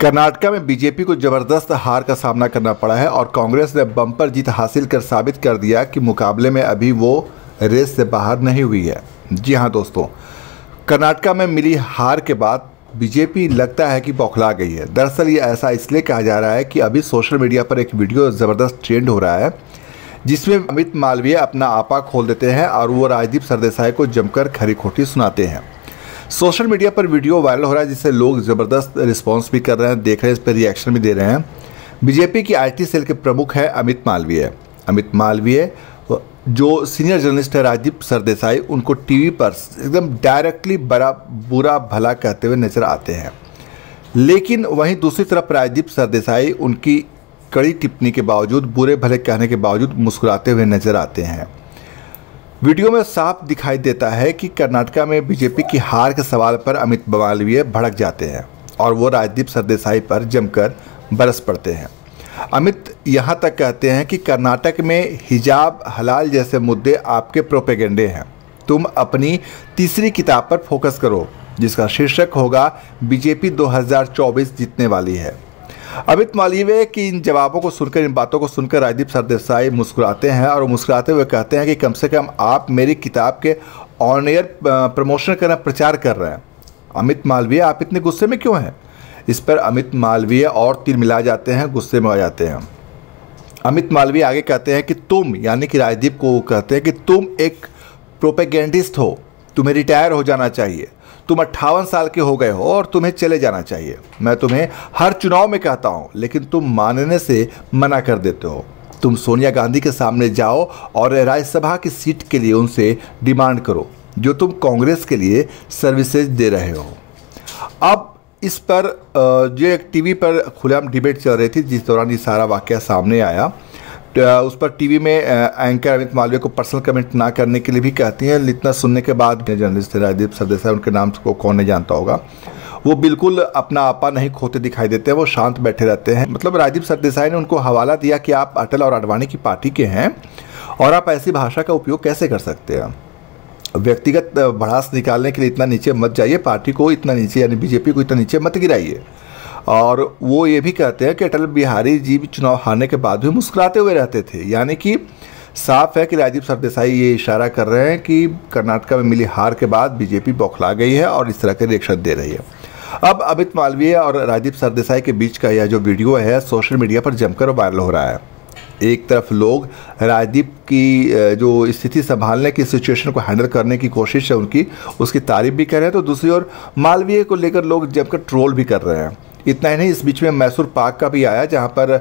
कर्नाटका में बीजेपी को जबरदस्त हार का सामना करना पड़ा है और कांग्रेस ने बम्पर जीत हासिल कर साबित कर दिया कि मुकाबले में अभी वो रेस से बाहर नहीं हुई है। जी हां दोस्तों, कर्नाटका में मिली हार के बाद बीजेपी लगता है कि बौखला गई है। दरअसल ये ऐसा इसलिए कहा जा रहा है कि अभी सोशल मीडिया पर एक वीडियो ज़बरदस्त ट्रेंड हो रहा है जिसमें अमित मालवीय अपना आपा खोल देते हैं और वो राजदीप सरदेसाई को जमकर खरी खोटी सुनाते हैं। सोशल मीडिया पर वीडियो वायरल हो रहा है जिससे लोग ज़बरदस्त रिस्पांस भी कर रहे हैं, देख रहे हैं, इस पर रिएक्शन भी दे रहे हैं। बीजेपी की आईटी सेल के प्रमुख हैं अमित मालवीय। अमित मालवीय जो सीनियर जर्नलिस्ट है राजदीप सरदेसाई, उनको टीवी पर एकदम डायरेक्टली बड़ा बुरा भला कहते हुए नजर आते हैं। लेकिन वहीं दूसरी तरफ राजदीप सरदेसाई उनकी कड़ी टिप्पणी के बावजूद, बुरे भले कहने के बावजूद मुस्कुराते हुए नजर आते हैं। वीडियो में साफ दिखाई देता है कि कर्नाटका में बीजेपी की हार के सवाल पर अमित मालवीय भड़क जाते हैं और वो राजदीप सरदेसाई पर जमकर बरस पड़ते हैं। अमित यहाँ तक कहते हैं कि कर्नाटक में हिजाब हलाल जैसे मुद्दे आपके प्रोपेगेंडे हैं। तुम अपनी तीसरी किताब पर फोकस करो जिसका शीर्षक होगा बीजेपी 2024 जीतने वाली है। अमित मालवीय की इन जवाबों को सुनकर, इन बातों को सुनकर राजदीप सरदेसाई मुस्कुराते हैं और मुस्कुराते हुए कहते हैं कि कम से कम आप मेरी किताब के ऑन एयर प्रमोशन करना, प्रचार कर रहे हैं। अमित मालवीय, आप इतने गुस्से में क्यों हैं? इस पर अमित मालवीय और तिल मिला जाते हैं, गुस्से में आ जाते हैं। अमित मालवीय आगे कहते हैं कि तुम, यानी कि राजदीप को कहते हैं कि तुम एक प्रोपेगेंडिस्ट हो, तुम्हें रिटायर हो जाना चाहिए। तुम 58 साल के हो गए हो और तुम्हें चले जाना चाहिए। मैं तुम्हें हर चुनाव में कहता हूं, लेकिन तुम मानने से मना कर देते हो। तुम सोनिया गांधी के सामने जाओ और राज्यसभा की सीट के लिए उनसे डिमांड करो जो तुम कांग्रेस के लिए सर्विसेज दे रहे हो। अब इस पर जो एक टीवी पर खुलेआम डिबेट चल रही थी जिस दौरान ये सारा वाकया सामने आया, उस पर टीवी में एंकर अमित मालवीय को पर्सनल कमेंट ना करने के लिए भी कहती हैं। इतना सुनने के बाद जर्नलिस्ट राजदीप सरदेसाई, उनके नाम को कौन नहीं जानता होगा, वो बिल्कुल अपना आपा नहीं खोते दिखाई देते हैं, वो शांत बैठे रहते हैं। मतलब राजदीप सरदेसाई ने उनको हवाला दिया कि आप अटल और आडवाणी की पार्टी के हैं और आप ऐसी भाषा का उपयोग कैसे कर सकते हैं। व्यक्तिगत भड़ास निकालने के लिए इतना नीचे मत जाइए, पार्टी को इतना नीचे, यानी बीजेपी को इतना नीचे मत गिराइए। और वो ये भी कहते हैं कि अटल बिहारी जी भी चुनाव हारने के बाद भी मुस्कुराते हुए रहते थे। यानी कि साफ है कि राजदीप सरदेसाई ये इशारा कर रहे हैं कि कर्नाटका में मिली हार के बाद बीजेपी बौखला गई है और इस तरह के रिएक्शन दे रही है। अब अमित मालवीय और राजदीप सरदेसाई के बीच का यह जो वीडियो है सोशल मीडिया पर जमकर वायरल हो रहा है। एक तरफ लोग राजदीप की जो स्थिति संभालने की, सिचुएशन को हैंडल करने की कोशिश है उनकी, उसकी तारीफ भी कर रहे हैं, तो दूसरी ओर मालवीय को लेकर लोग जमकर ट्रोल भी कर रहे हैं। इतना ही नहीं, इस बीच में मैसूर पाक का भी आया जहां पर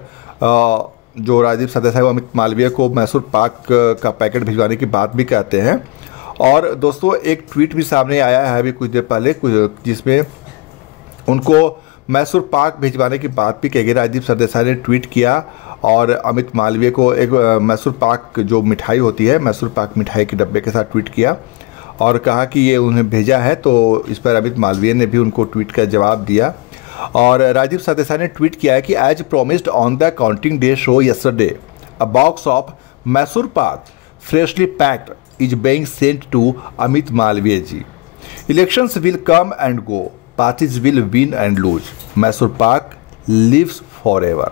जो राजदीप सरदेसाई अमित मालवीय को मैसूर पाक का पैकेट भिजवाने की बात भी कहते हैं। और दोस्तों एक ट्वीट भी सामने आया है अभी कुछ देर पहले, जिसमें उनको मैसूर पाक भिजवाने की बात भी कही गई। राजदीप सरदेसाई ने ट्वीट किया और अमित मालवीय को एक मैसूर पाक जो मिठाई होती है, मैसूर पाक मिठाई के डब्बे के साथ ट्वीट किया और कहा कि ये उन्हें भेजा है। तो इस पर अमित मालवीय ने भी उनको ट्वीट का जवाब दिया और राजदीप सरदेसाई ने ट्वीट किया है कि as promised on the counting day show yesterday a box of Mysore pak freshly packed is being sent to Amit Malviya ji. Elections will come and go, parties will win and lose, Mysore pak lives forever.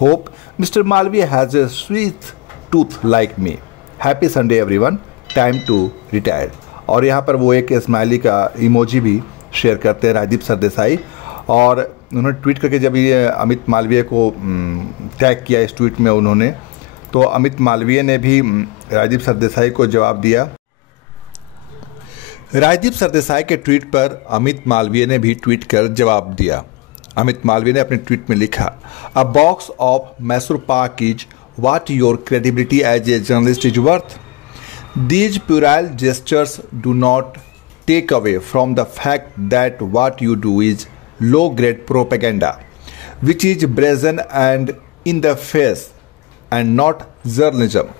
Hope mister Malviya has a sweet tooth like me. Happy Sunday everyone, time to retire. और यहाँ पर वो एक smiley का emoji भी share करते हैं राजदीप सरदेसाई और उन्होंने ट्वीट करके जब ये अमित मालवीय को टैग किया इस ट्वीट में उन्होंने, तो अमित मालवीय ने भी राजदीप सरदेसाई को जवाब दिया। राजदीप सरदेसाई के ट्वीट पर अमित मालवीय ने भी ट्वीट कर जवाब दिया। अमित मालवीय ने अपने ट्वीट में लिखा, अ box of Mysore pak is what your credibility as a journalist is worth. These puerile gestures do not take away from the fact that what you do is low-grade propaganda, which is brazen and in the face and not journalism.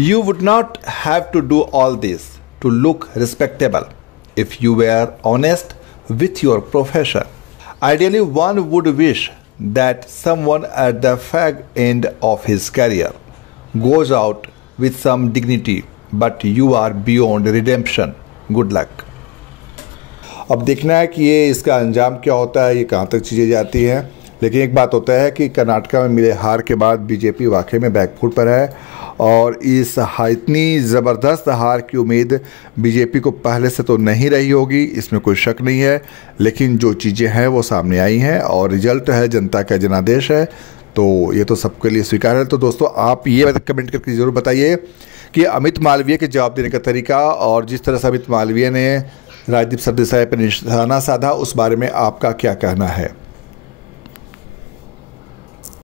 You would not have to do all this to look respectable if you were honest with your profession. Ideally, one would wish that someone at the fag end of his career goes out with some dignity, but you are beyond redemption. Good luck. अब देखना है कि ये इसका अंजाम क्या होता है, ये कहाँ तक चीज़ें जाती हैं। लेकिन एक बात होता है कि कर्नाटका में मिले हार के बाद बीजेपी वाकई में बैकफुट पर है और इस इतनी ज़बरदस्त हार की उम्मीद बीजेपी को पहले से तो नहीं रही होगी, इसमें कोई शक नहीं है। लेकिन जो चीज़ें हैं वो सामने आई हैं और रिजल्ट है जनता का जनादेश है, तो ये तो सबके लिए स्वीकार है। तो दोस्तों आप ये कमेंट करके ज़रूर बताइए कि अमित मालवीय के जवाब देने का तरीका और जिस तरह से अमित मालवीय ने राजदीप सरदेसाई पर निशाना साधा, उस बारे में आपका क्या कहना है।